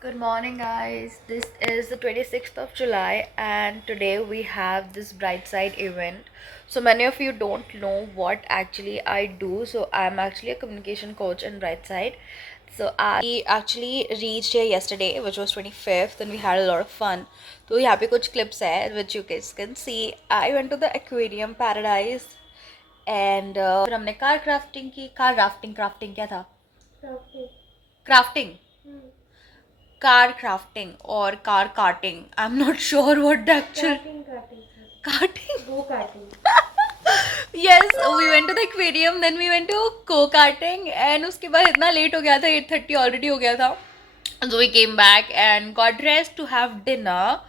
Good morning, guys. This is the 26th of July, and today we have this Brightside event. So, many of you don't know what actually I do. So, I'm actually a communication coach in Brightside. So, I actually reached here yesterday, which was 25th, and we had a lot of fun. So, यहाँ पे कुछ clips है, which you guys can see. I went to the aquarium paradise, and फिर हमने car crafting की. car crafting क्या था? Crafting. Car crafting or car karting. I'm not sure what the actual karting. Go karting. Yes, we went to the aquarium, then we went to go karting, and उसके बाद इतना late हो गया था, 8:30 already हो गया था. So we came back and got dressed to have dinner.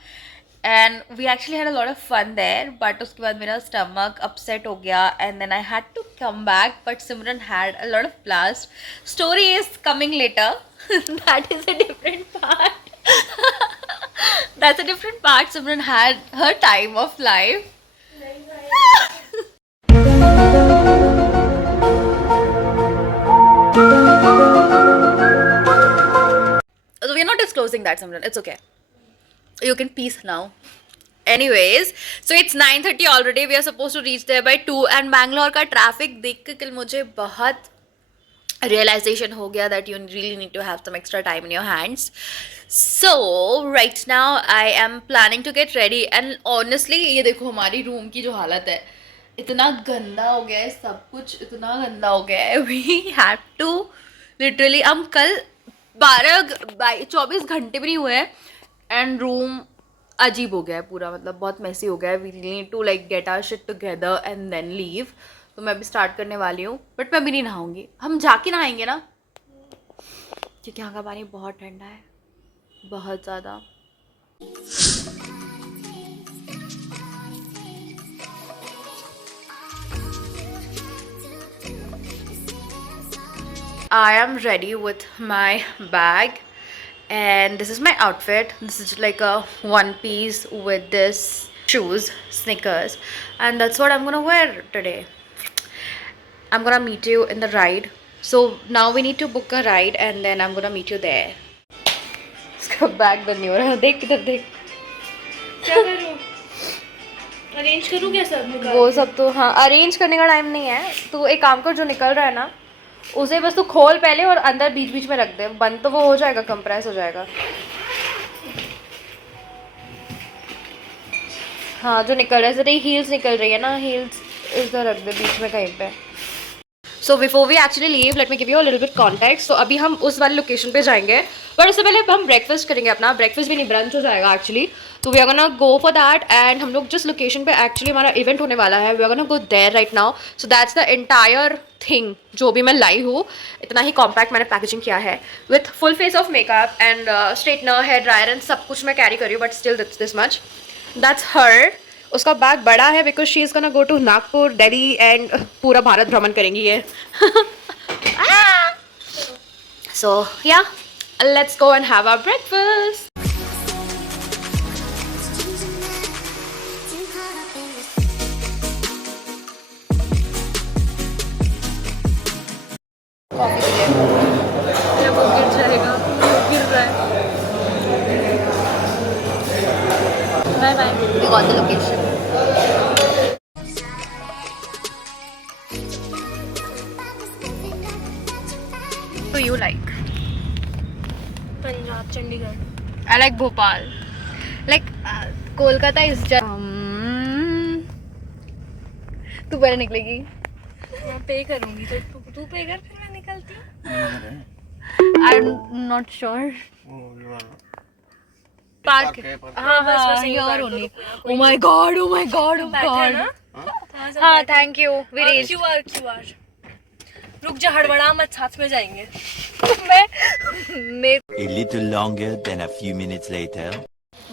And we actually had a lot of fun there, but उसके बाद मेरा stomach upset हो गया, and then I had to come back. But Simran had a lot of blast. Story is coming later. That is a different part. That's a different part. Simran had her time of life. So we are not disclosing that, Simran. It's okay. You can peace now. Anyways, so it's 9:30 already. We are supposed to reach there by 2, and Bangalore का traffic देख के कल मुझे बहुत realization हो गया that you really need to have some extra time in your hands. So right now I am planning to get ready, and honestly ये देखो हमारी रूम की जो हालत है, इतना गंदा हो गया है, सब कुछ इतना गंदा हो गया है. We have to literally, हम कल 24 घंटे भी नहीं हुए हैं, एंड रूम अजीब हो गया है पूरा, मतलब बहुत मैसी हो गया है. We need to like get our shit together and then leave. तो मैं अभी स्टार्ट करने वाली हूँ, बट मैं अभी नहीं नहाऊंगी. हम जाके नहाएंगे ना, क्योंकि यहाँ का पानी बहुत ठंडा है, बहुत ज़्यादा. I am ready with my bag, and this is my outfit. This is like a one piece with this shoes, sneakers, and that's what I'm gonna wear today. I'm gonna meet you in the ride. So now we need to book a ride, and then I'm gonna meet you there. इसका bag बंद नहीं हो रहा, देख इधर देख. क्या करूँ? अरेंज करूँ क्या सब? वो सब तो हाँ, अरेंज करने का टाइम नहीं है. तू एक काम कर, जो निकल रहा है ना उसे बस तू खोल पहले, और अंदर बीच बीच में रख दे. बंद तो वो हो जाएगा, कंप्रेस हो जाएगा. हाँ, जो निकल रहा है, जरा हील्स निकल रही है ना, हील्स इधर रख दे बीच में कहीं पे. So before we actually leave, let me give you a little bit context. तो अभी हम उस वाली लोकेशन पे जाएंगे, बट उससे पहले हम ब्रेकफास्ट करेंगे. अपना ब्रेकफास्ट भी नहीं, ब्रंच हो जाएगा एक्चुअली. तो we are gonna go for that, and हम लोग जिस लोकेशन पे एक्चुअली हमारा इवेंट होने वाला है, we are gonna go there right now. So that's the entire thing जो भी मैं लाई हूँ. इतना ही कॉम्पैक्ट मैंने पैकेजिंग किया है, with full face of makeup and straightener, hair dryer and सब कुछ मैं कैरी कर रही हूँ. But still this much. That's her. उसका बैग बड़ा है because she is gonna go to Nagpur, Delhi and पूरा भारत भ्रमण करेंगी ये. So yeah, let's go and have our breakfast. Coffee पी ले. मेरा वो गिर जाएगा, गिर रहा है. Bye bye. We got the location. Do you like? Punjab, Chandigarh. I like Bhopal. Like Kolkata is just. तू पहले निकलेगी. मैं पे करूँगी तो तू पे कर, फिर मैं निकलती हूँ. I'm not sure. पार्क. हाँ बस You're only. Oh my god! Oh my god! Oh god! हाँ, thank you. We reached. QR. रुक जा, हड़बड़ा मत, साथ में जाएंगे. मैं A little longer than a few minutes later.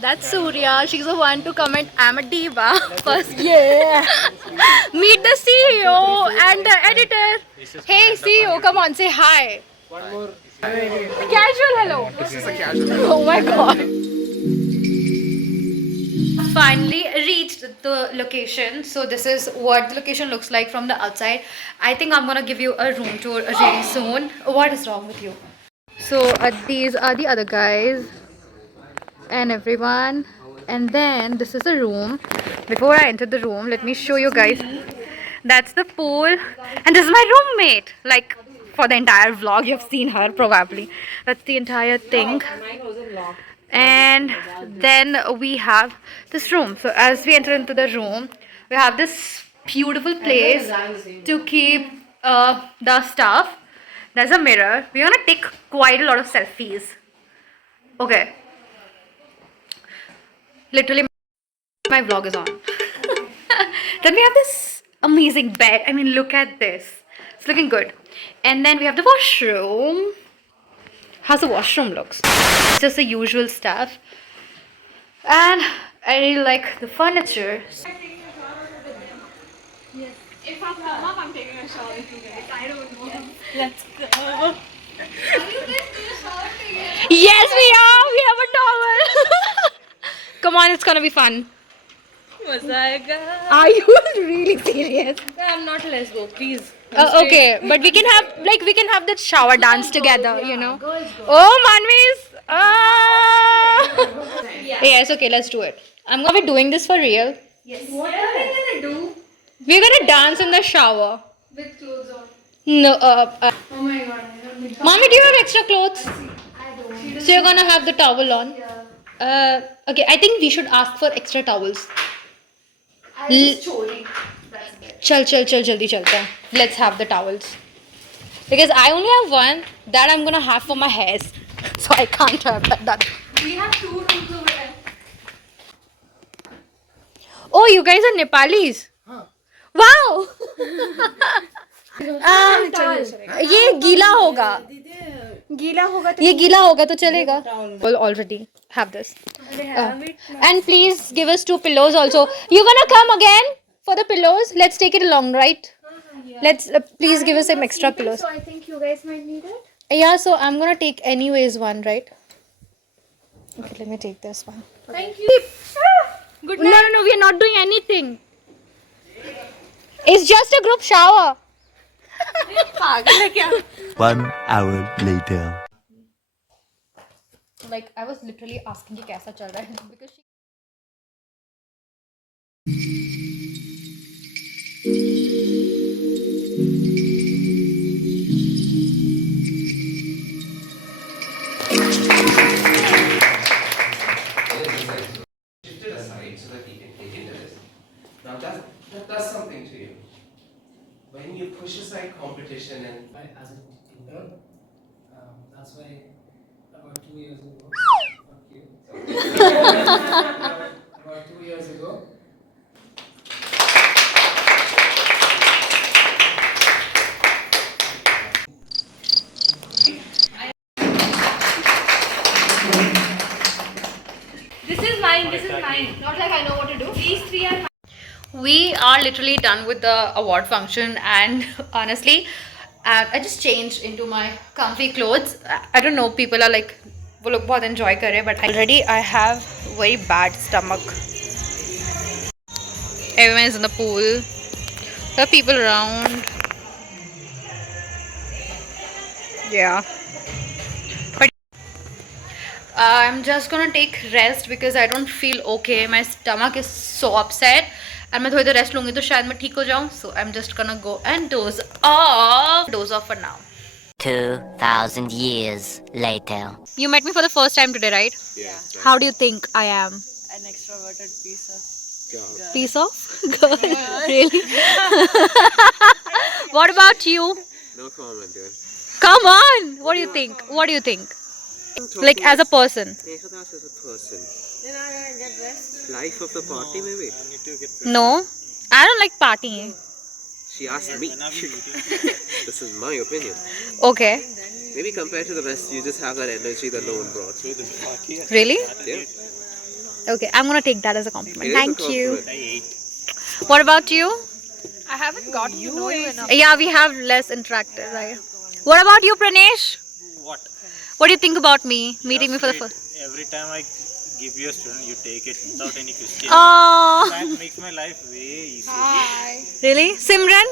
That's Surya. She's the one to comment, I'm a diva. First, yeah. Meet the CEO and the editor. Hey, CEO, come on, say hi. One more. Casual hello. This is a casual. Oh my god. finally reached the location. So this is what the location looks like from the outside. I think I'm gonna give you a room tour really soon. What is wrong with you? So these are the other guys and everyone, and then this is the room. Before I enter the room, let me show you guys. That's the pool, and this is my roommate. Like, for the entire vlog you've seen her probably. That's the entire thing. And then we have this room. So as we enter into the room, we have this beautiful place to keep the stuff. There's a mirror. We're gonna take quite a lot of selfies. Okay, literally my vlog is on. Then we have this amazing bed. I mean, look at this. It's looking good. And then we have the washroom. How's the washroom looks? It's just the usual stuff. And I really like the furniture. If I'm come up, I'm taking a shower with you guys. I don't know. Let's go. Yes, we are. We have a towel. Come on, it's gonna be fun. Are you really serious? I'm not lesbo, please. Okay, but we can have that shower dance together, you know. Oh, Manvis. Yes, okay, let's do it. I'm gonna be doing this for real. Yes. What are we gonna do? We're gonna dance in the shower. With clothes on. No, Oh my god, I don't think Mommy, do you have extra clothes? I don't. So you're gonna have the towel on. Okay, I think we should ask for extra towels. I was choling. That's it. Chal, jaldi chalte hain. Let's have the towels. Because I only have one that I'm gonna have for my hairs. So I can't have that. We have 2 rooms over there. Oh, you guys are Nepalis? Wow! ये गीला होगा तो चलेगा. We'll already have this. And please give us 2 pillows also. You gonna come again for the pillows? Let's take it along, right? Let's please give us some extra pillows. So I think you guys might need it. Yeah, so I'm gonna take anyways one, right? Okay, let me take this one. Thank you. Good night. No, we are not doing anything. It's just a group shower. 1 hour later. Like, I was literally asking कि कैसा चल रहा है because she Shifted aside so that he can take into this. Now that does something to you. When you push aside competition and As an intern, that's why about 2 years ago, fuck you. About 2 years ago, This is mine. This is mine. not like I know what to do. These 3 are mine. We are literally done with the award function, and honestly, I just changed into my comfy clothes. I don't know, people are like, वो लोग बहुत enjoy कर रहे हैं, but already I have very bad stomach. Everyone is in the pool. There are people around. Yeah. But I'm just gonna take rest because I don't feel okay. My stomach is so upset. And मैं थोड़ी देर rest लूँगी तो शायद मैं ठीक हो जाऊँ. So I'm just gonna go and doze off for now. 2,000 years later. You met me for the first time today, right? yeah, How do you think I am? An extroverted piece of Piece of girl? Really? What about you? no comment, dude. Come on. What do you think? What do you think? Like as a person? Nehadas is a person. Then I'm gonna get rest. Life of the party, maybe. No. I don't like partying. She asked me. This is my opinion. Okay. Maybe compared to the rest, you just have that energy that no one brought. Really? Yeah. Okay. I'm gonna take that as a compliment. It is a Thank you. compliment. What about you? I haven't got to know you enough. Yeah, we have less interacted, right? What about you, Pranesh? What? What do you think about me? Meeting me for the first? Every time I give you a student, you take it without any question. Oh, That makes my life way easy. really? Simran,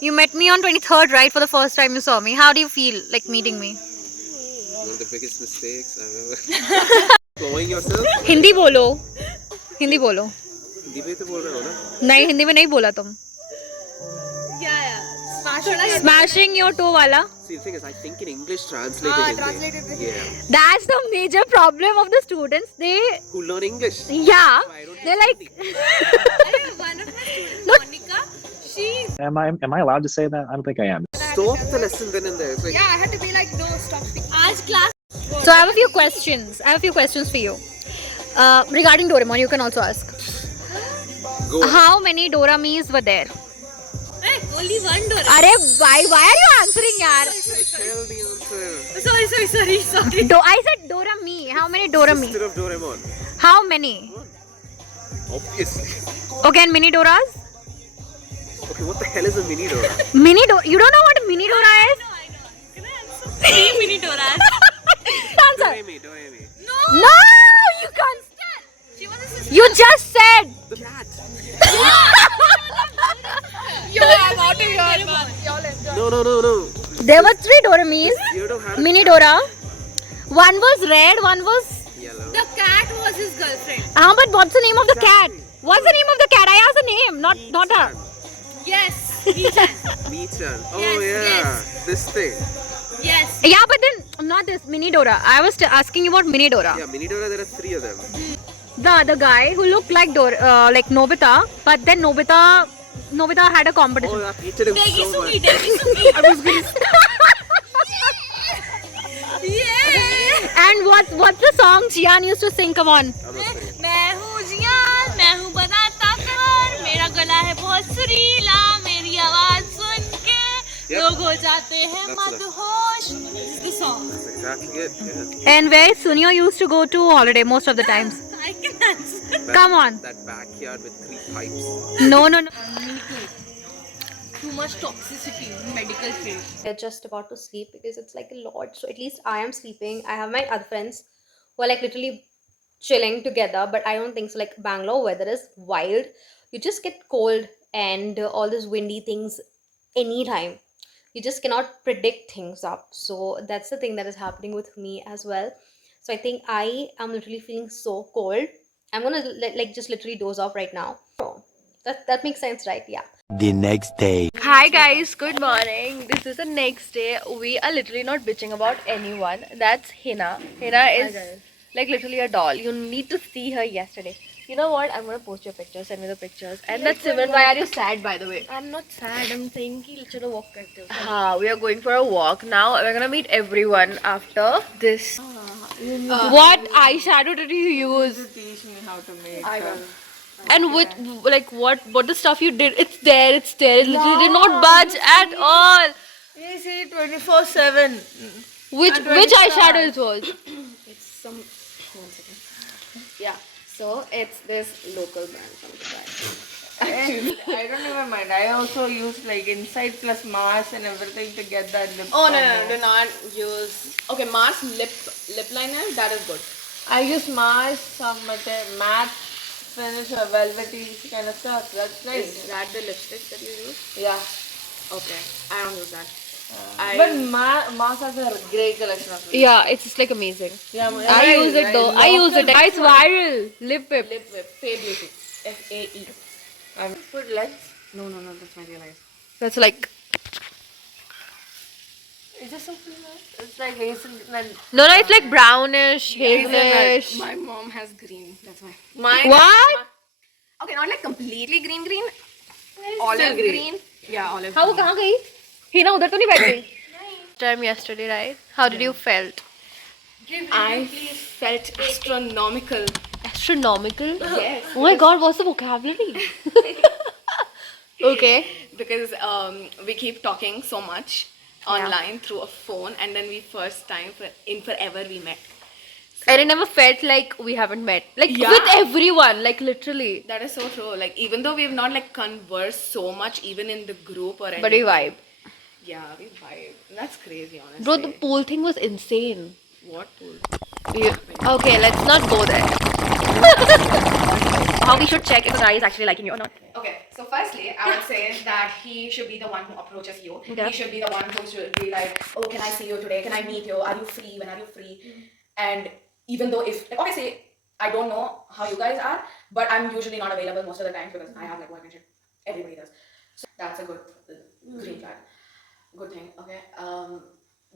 you met me on 23rd, right? For the first time you saw me. How do you feel like meeting me? One of the biggest mistakes I've ever. Blowing yourself. Hindi बोलो. हिंदी बोलो. हिंदी में तो बोल रहे हो ना. नहीं हिंदी में नहीं बोला तुम. Smashing your toe वाला. See, the thing is, I think in English translated. Yeah. That's the major problem of the students. They, Who learn English? yeah, I don't they're like. One of my students, Monica, she. Am I allowed to say that? I don't think I am. Stop the lesson then and there. It's like, Yeah, I had to be like, no, stop speaking. Aaj class. So I have a few questions. I have a few questions for you. Regarding Doraemon, you can also ask. go on. How many Doramis were there? Hey, only one door. Arey, why are you answering, yaar? Tell the answer. Sorry. I said Dorami. How many Dorami? Sister of Doraemon. How many? Obviously. Okay, and mini Doras? Okay, what the hell is a mini Dora? Mini Dora. You don't know what a mini Dora is? Can I answer? Three mini doras. Answer. Doraemi. No, you can't. She was a sister. You just said. The cat. Yo, I'm out of here, man. No. There were three Doramis. Weirdo had a Mini Dora. One was red, one was. yellow. The cat was his girlfriend. But what's the name of the cat? What's the name of the cat? I asked the name, not her. Yes, Michan. Michan. Oh Yes, yeah. yes. This thing. Yes. Yeah, but then not this Mini Dora. I was asking you about Mini Dora. Yeah, mini Dora. There are three of them. The other guy who looked like like Nobita, but then Nobita had a competition. Oh, I hated him Degi so Sugi, much. Degi Sugi. I was going. Yeah. And what's the song Jian used to sing? Come on. I'm not saying. मैं हूँ जियान, मैं हूँ बड़ा ताकतवर, मेरा गला है बहुत सुरीला, मेरी आवाज सुन के Yep. लोग हो जाते हैं That's enough. मदहोश. This is the song. That's exactly it. Yeah. And where Sunio used to go to holiday most of the times. I can answer. That- Come on. That backyard with three pipes. No. Too much toxicity in medical field. They're just about to sleep because it's like a lot. So at least I am sleeping. I have my other friends who are like literally chilling together, but I don't think so. Like Bangalore weather is wild. You just get cold and all these windy things anytime. You just cannot predict things up. So that's the thing that is happening with me as well. So I think I am literally feeling so cold. I'm gonna like just literally doze off right now. Oh, that makes sense, right? Yeah. The next day. Hi guys, good morning. This is the next day. We are literally not bitching about anyone. That's Hina. Hina is like literally a doll. You need to see her yesterday. You know what? I'm gonna post your pictures. Send me the pictures. And that's Simran. Why are you sad, by the way? I'm not sad. I'm saying कि चलो walk करते हो. We are going for a walk now. We're gonna meet everyone after this. What eyeshadow did you use? Teach me how to make. And with like what the stuff you did? It's there. It literally did not budge at all. You see 24/7. Which eyeshadow it was? So it's this local brand from Dubai. Actually, I don't even mind. I also use like Inside plus Mars and everything to get that lip. Oh no, do not use. Okay, Mars lip liner, that is good. I use Mars, some matte finish or velvety kind of stuff. That's nice. Is that the lipstick that you use? Yeah. Okay, I don't use that. But Mars has a great collection of it. Yeah, it's just like amazing. Yeah, I use it though. I use it. It's viral. Lip whip. Lip whip, Faye Beauty, FAE. Put less. No, that's my real eyes. That's like It's just something else. It's like hazelnut. no, it's like brownish, hazelish. My mom has green. That's why. Mine. What? Okay, not like completely green. Olive green. Yeah, olive. How green. कहाँ गई? Hina उधर तो नहीं बैठ गई. Time yesterday, right? How did you felt? I felt astronomical. Astronomical? Yes. Oh my God, what's the vocabulary? Okay. Because we keep talking so much online through a phone, and then we first time in forever we met. And it never felt like we haven't met. Like Yeah. with everyone, like literally. That is so true. Like even though we have not like conversed so much, even in the group or anything. But we vibe. Yeah, we vibe. That's crazy, honestly. Bro, the pool thing was insane. What pulled? Okay, let's not go there. How we should check if a guy is actually liking you or not. Okay, so firstly, I would say that he should be the one who approaches you. Okay. He should be the one who should be like, oh, can I see you today? Can I meet you? Are you free? When are you free? And even though if, like, obviously, I don't know how you guys are, but I'm usually not available most of the time because I have like work and shit. Everybody does. So that's a good green flag. Good thing. Okay.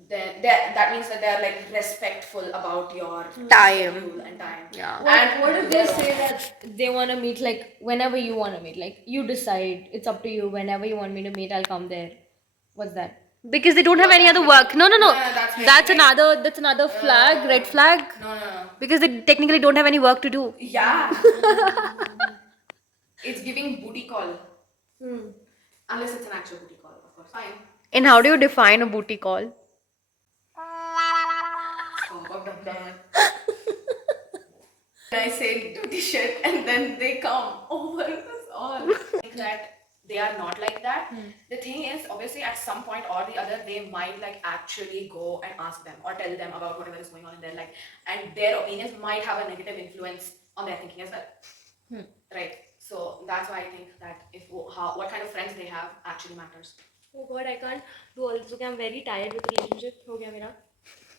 Then that means that they're like respectful about your Time. schedule and time. Yeah. And What if they say that they want to meet like whenever you want to meet? Like you decide, it's up to you. Whenever you want me to meet, I'll come there. What's that? Because they don't have any other work. No. that's That's another flag, red flag. No. Because they technically don't have any work to do. Yeah. It's giving booty call. Unless it's an actual booty call, of course. Fine. And how do you define a booty call? I say do the shit and then they come over. That's all. That they are not like that. The thing is, obviously, at some point or the other, they might like actually go and ask them or tell them about whatever is going on in their life, and their opinions might have a negative influence on their thinking as well. Right. So that's why I think that what kind of friends they have actually matters. Oh God, I can't do all this. Okay, I'm very tired with the relationship. हो गया मेरा.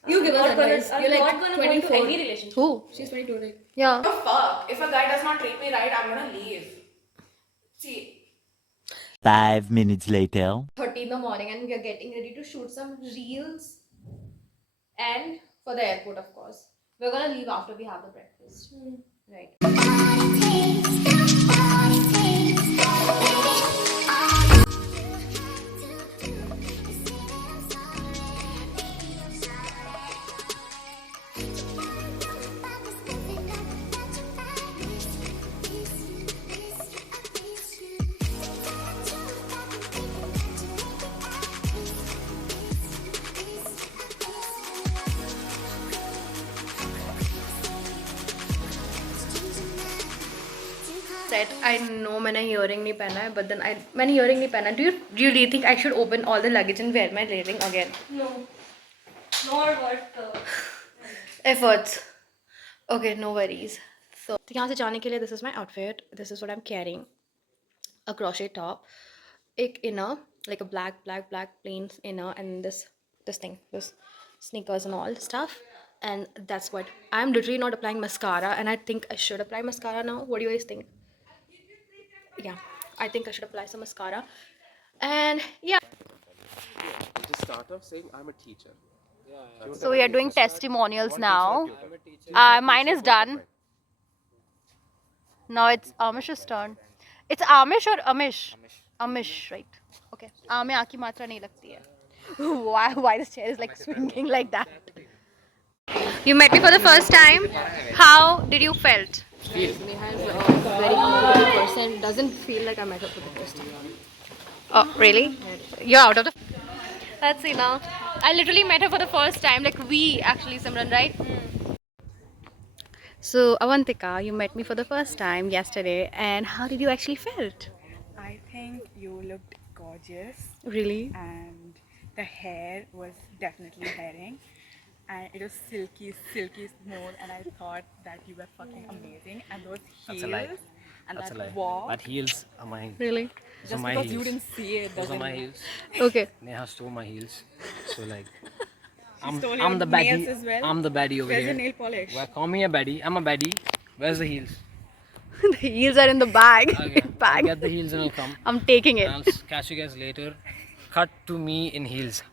You give us Not gonna- advice. I'm You're not like gonna go into 24. any relationship. Who? She's 22, right? Yeah. The fuck? If a guy does not treat me right, I'm gonna leave. See. 5 minutes later. 30 in the morning and we are getting ready to shoot some reels and for the airport, of course. We're gonna leave after we have the breakfast. Right. Said I know मैंने hearing नहीं पहना है, but then मैंने hearing नहीं पहना. Do you really think I should open all the luggage and wear my earring again? No. Nor what Efforts. Okay, no worries. So यहाँ से जाने के लिए this is my outfit. This is what I'm carrying. A crochet top, एक inner, like a black plain inner, and this thing, this sneakers and all stuff. And that's what I'm literally not applying mascara, and I think I should apply mascara now. What do you guys think? Yeah, I think I should apply some mascara. And yeah. Just start off saying I'm a teacher. So we are doing testimonials now. Mine is done. Now it's Amish's turn. It's Amish or Amish? Amish, right? Okay. Ame aaki matra nahi lagti hai. Why this chair is like swinging like that? You met me for the first time. How did you felt? Neha is a very comfortable person. Doesn't feel like I met her for the first time. Oh, really? You're out of the... Let's see now. I literally met her for the first time. Like we actually, Simran, right? So, Avantika, you met me for the first time yesterday. And how did you actually felt? I think you looked gorgeous. Really? And the hair was definitely herring. And it was silky smooth. And I thought that you were fucking amazing. And those heels. That's a lie. And That's a lie. that walk. But heels are mine. Really? Those are Just my because heels. you didn't see it Those are doesn't my mean- heels. Okay. Neha stole my heels. So like, stole I'm your the nails baddie. as well? I'm the baddie over Where's here. your nail polish? Well, call me a baddie. I'm a baddie. Where's the heels? The heels are in the bag. Okay. I'll Bag. get the heels and I'll come. I'm taking it. And I'll catch you guys later. Cut to me in heels.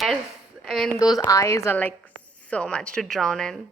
Yes, I mean those eyes are like so much to drown in.